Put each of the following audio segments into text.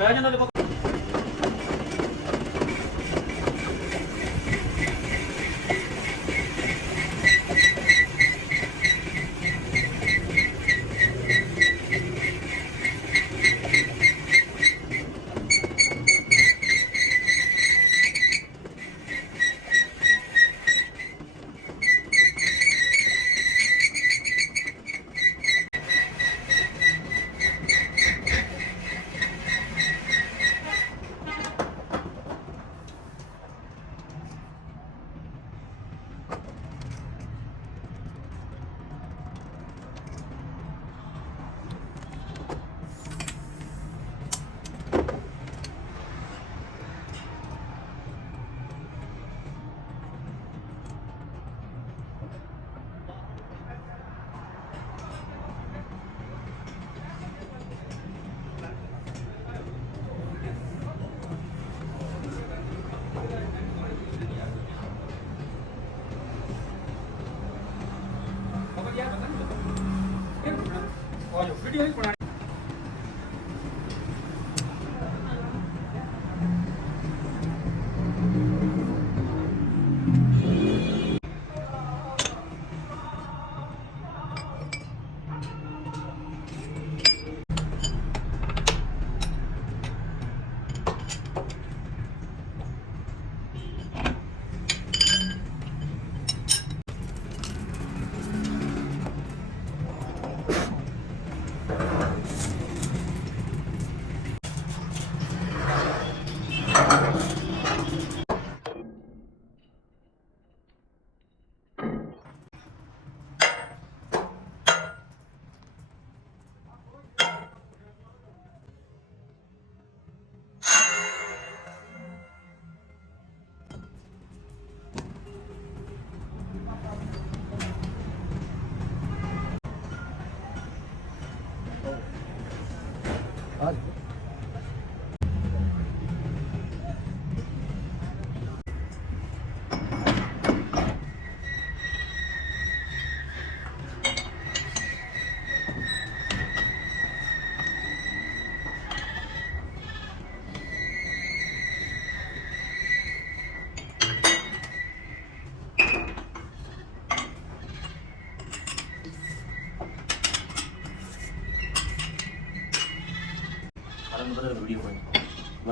ਬਹਿ ਜਾਂਦਾ ਦੇਖੋ वीडियो ही बना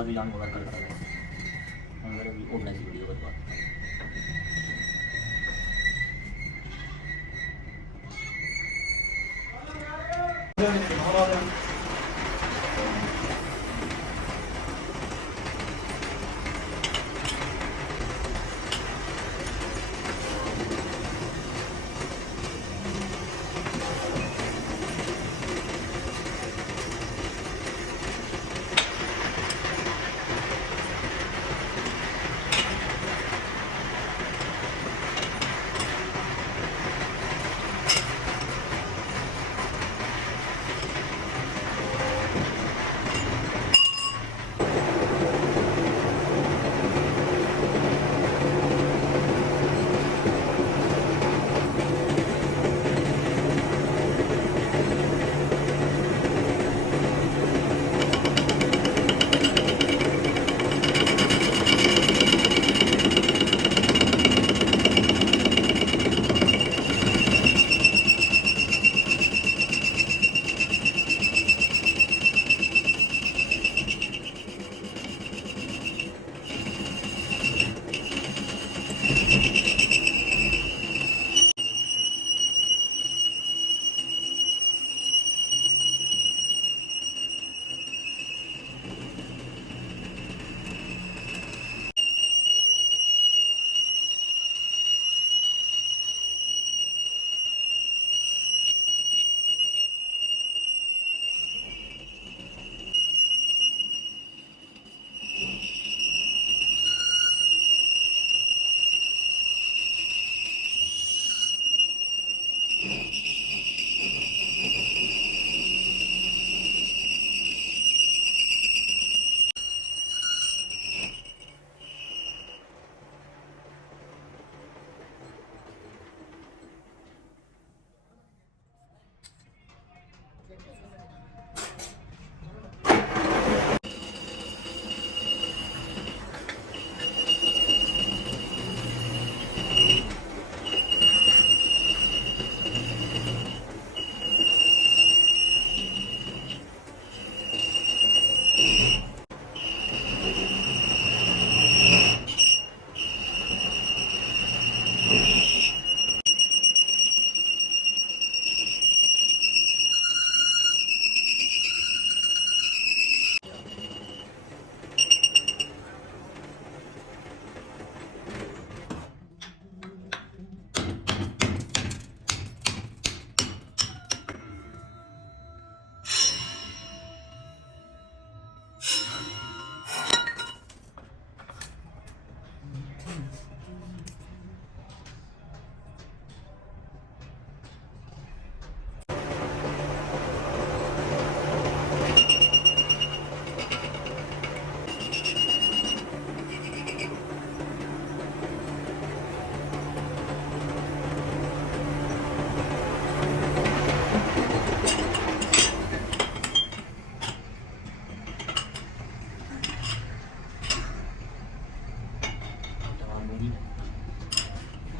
भी जान वर्क करता है हम मेरे भी ओपन सी वीडियो बता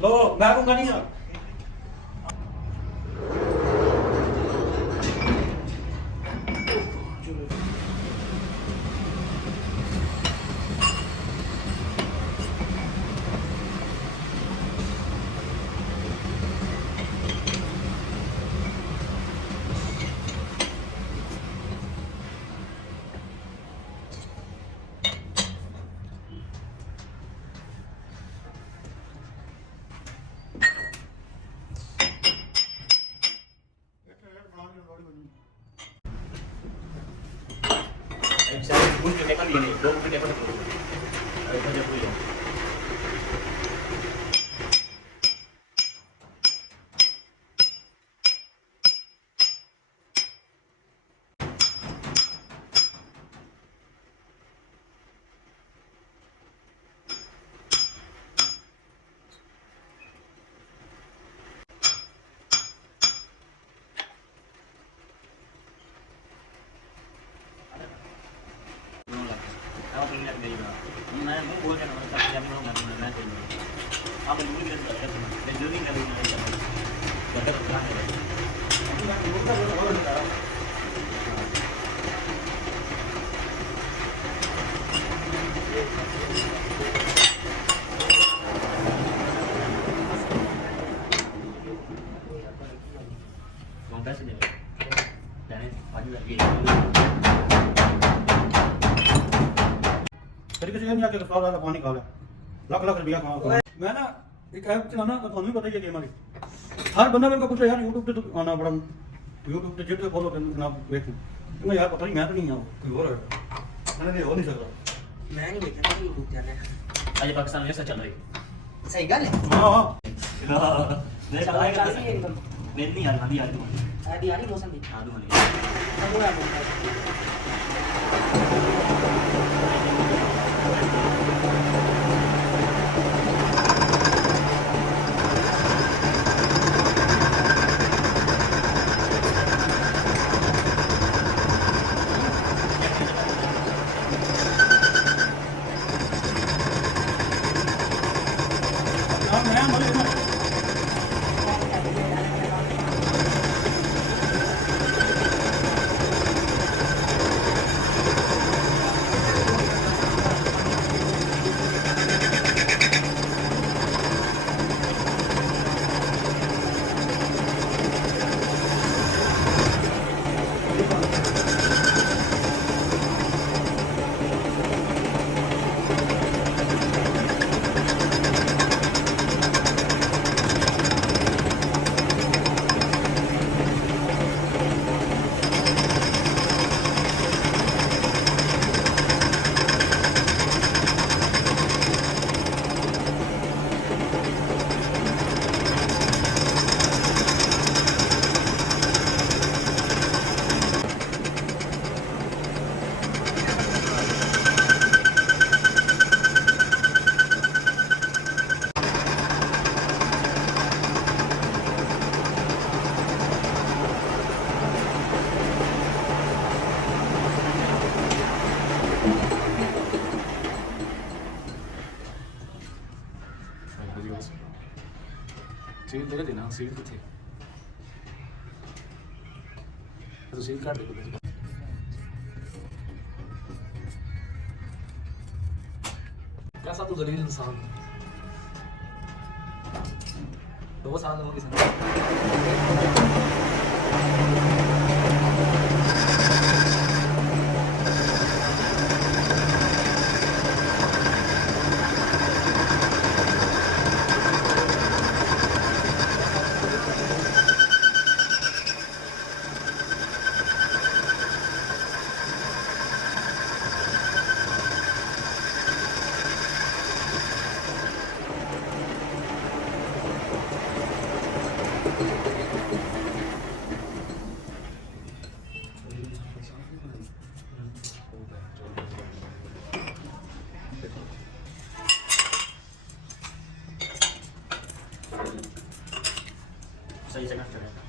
लो मैं दूंगा नहीं यार saya pun juga kan gini, dua mungkin dia pun ada kerja punya. Aku belum lihat dia juga. Mana mau buat kan orang tak mau nggak pernah nanti. Aku dulu dia sudah ada dan dulu dia ada yang ada berjalan. Aku yang dulu kan orang sekarang. ਇਹ ਨਹੀਂ ਆ ਕਿ ਰਸਤਾ ਦਾ ਪਾਣੀ ਖਾ ਲਿਆ ਲੱਖ ਲੱਖ ਰੁਪਇਆ ਕਮਾ ਮੈਂ ਨਾ ਇੱਕ ਐਪ ਚਲਾਉਣਾ ਤੁਹਾਨੂੰ ਵੀ ਪਤਾ ਹੀ ਹੈ ਗੇਮਾਂ ਦੀ ਹਰ ਬੰਦਾ ਮੇਰੇ ਕੋਲ ਪੁੱਛੇ ਯਾਰ YouTube ਤੇ ਤੂੰ ਆਉਣਾ ਬੜਾ YouTube ਤੇ ਜਿਹੜੇ ਫੋਲੋ ਕਰਨ ਨਾ ਵੇਖੂ ਮੈਂ ਯਾਰ ਪਤਾ ਨਹੀਂ ਮੈਂ ਤਾਂ ਨਹੀਂ ਆ ਕੋਈ ਹੋਰ ਮੈंने नहीं हो नहीं सकता मैं नहीं देखा था YouTube चैनल आज पाकिस्तान में ऐसा चल रही सही गल है हाँ हाँ नहीं चल रहा है एकदम मैं नहीं यार अभी यार अभी आ रही मौसम दी हां दूं वो है मैं मतलब ਸੀਲ ਦੇ ਦੇਣਾ ਸੀਲ ਕਿੱਥੇ ਤੁਸੀਂ ਕੱਢ ਦੇ ਕੋਈ कैसा तू जलील इंसान 2 साल हो गए सही जगह चलेगा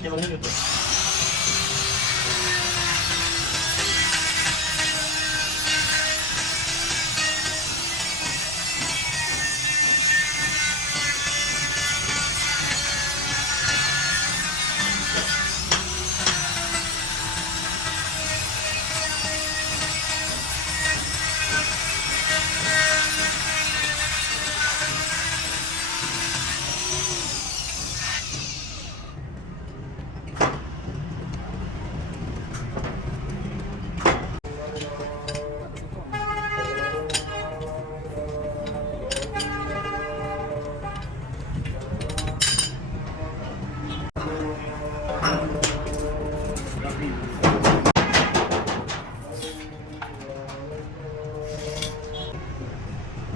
क्या बनेंगे तो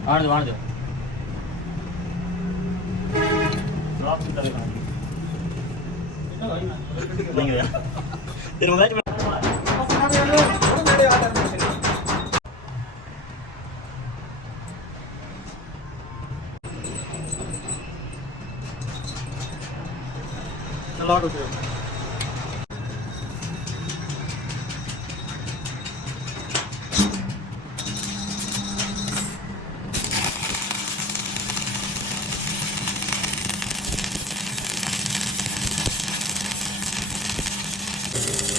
आने दो ड्रॉप की तरह नहीं गया तेरे मोबाइल में लॉक हो गया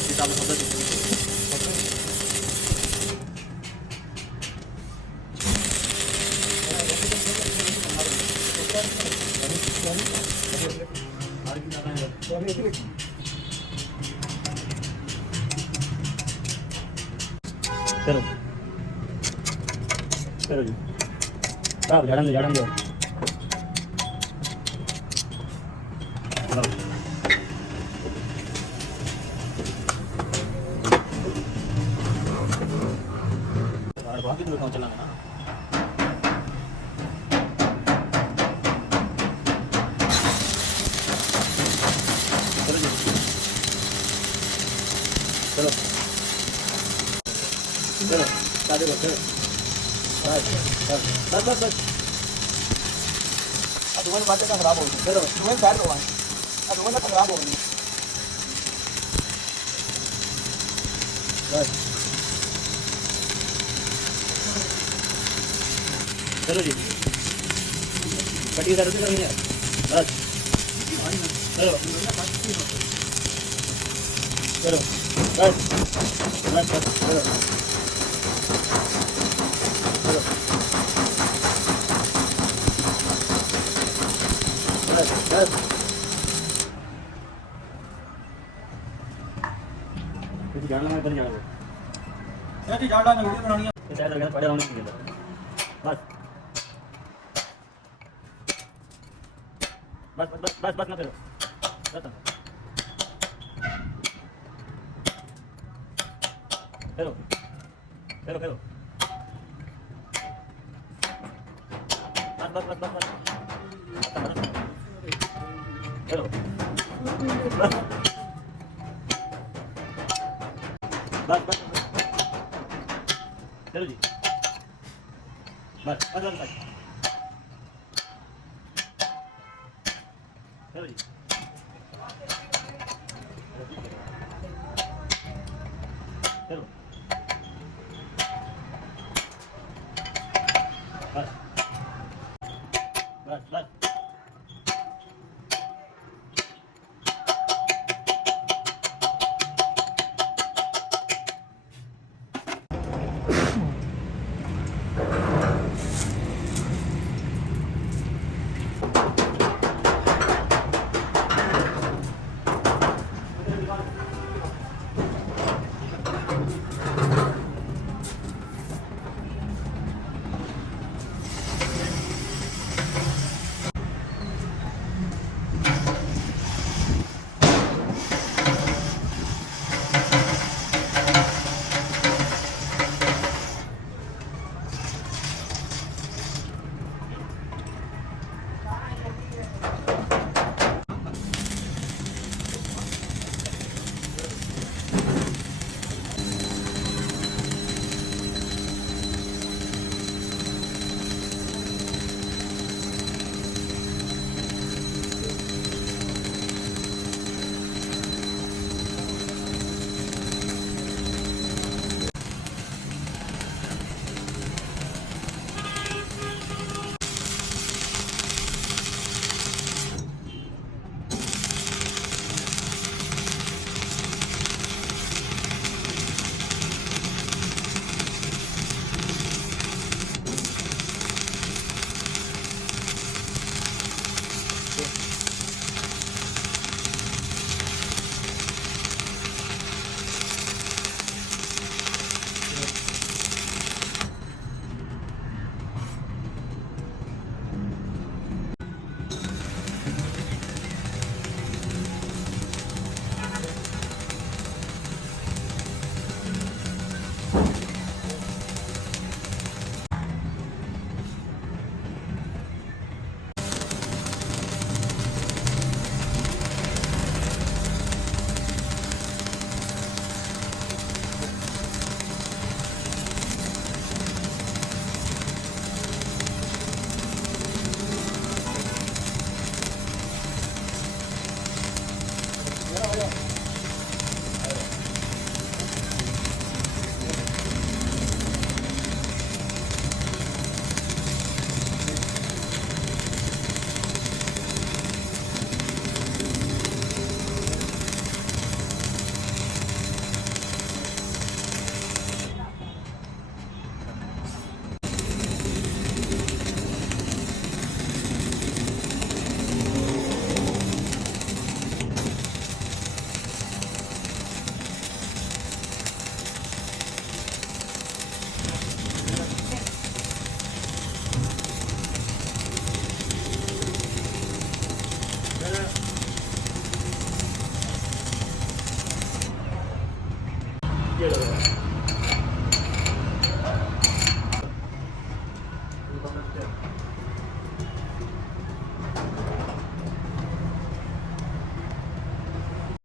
किताब में पता चलो चलो जी साहब झाड़न दो चलो बाकी तो काम चलाना ना चलो जी चलो चलो शादी को चलो बस अब तुम्हारी बातें का खराब हो गई चलो तुम्हें पैर दो अब तुम्हें तो खराब हो गई बस चलो जी कटी दर्द करनी है बस चलो चलो बस बस बस चलो चलो बस बस कुछ जानना है पर जाओ ਇਹ ਜੀ ਜਾੜਾ ਨੇ ਵੀਡੀਓ ਬਣਾਉਣੀ ਆ ये शायद लगा पड़े होने के लिए बस बस ना करो बस करो करो करो बस करो बस चलो जी बस चलो जी चलो बस